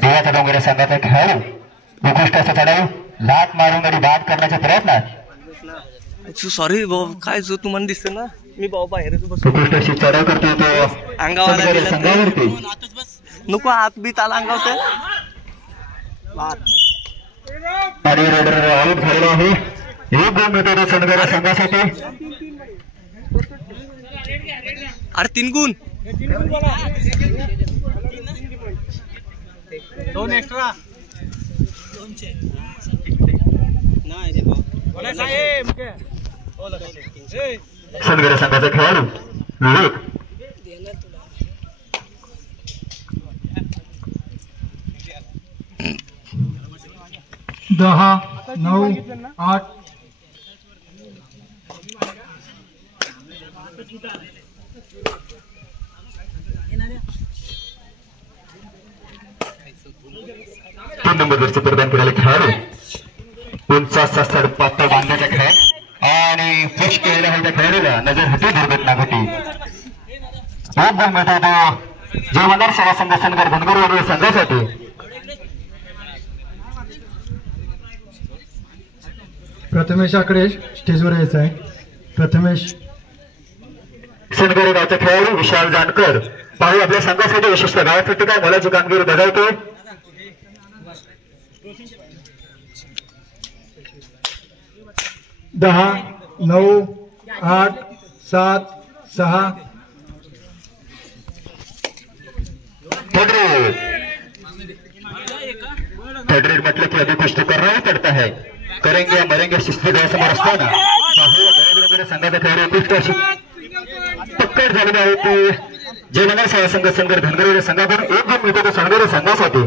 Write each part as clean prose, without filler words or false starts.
देवाचा डोंगर संघाचा खेळाडू उत्कृष्ट चढाऊ लात मारून गाडी बाद करण्याच्या प्रयत्नात। सॉरी भाऊ, काय जो तुम्हाला दिसतं ना, मी भाऊ बाहेरच बसतो। उत्कृष्ट अशी चढाव करतो तो अंगावर संघावरती। नको हात बी ताला अंगावत आणि रेडर आउट झालेला आहे। एक गुण मिळतो सनगर संघासाठी। अरे 3 गुण, 2 एक्स्ट्रा सनगर संघाचा खेळाडू विवेक 10, 9, 8 3 नंबरवरचे प्रदान केलेले खेळाडू उंच स्थळ पातळ बांधण्याचा खेळ आणि पुश केलेल्या आहे त्या खेळाडूला नजर होती दुर्घटना घटी। एक गुण मिळतो तो जयमंदार सेवा संघ सनगर धनगरवाडी संघासाठी। प्रथमेशाकडे स्टेजवर यायचं आहे। प्रथमेश सनगर गावचा खेळाडू विशाल जानकर पाहू आपल्या संघासाठी विशिष्ट गावासाठी काय मोलाची कामगिरी बजावतो। 10, 9, 8, 7, 6 थर्ड रेड मतलब कि अभी कुछ तो करना ही पड़ता है, करेंगे या मरेंगे शिस्ती समोर असताना संघाचा खेळाडू उत्कृष्ट पक्कड झालेली आहे ती जयमंगल सेवा संघ सनगर धनगरवाडी संघाकडून एक गुण मिळतो तो सनगर संघासाठी।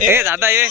ए दादा ये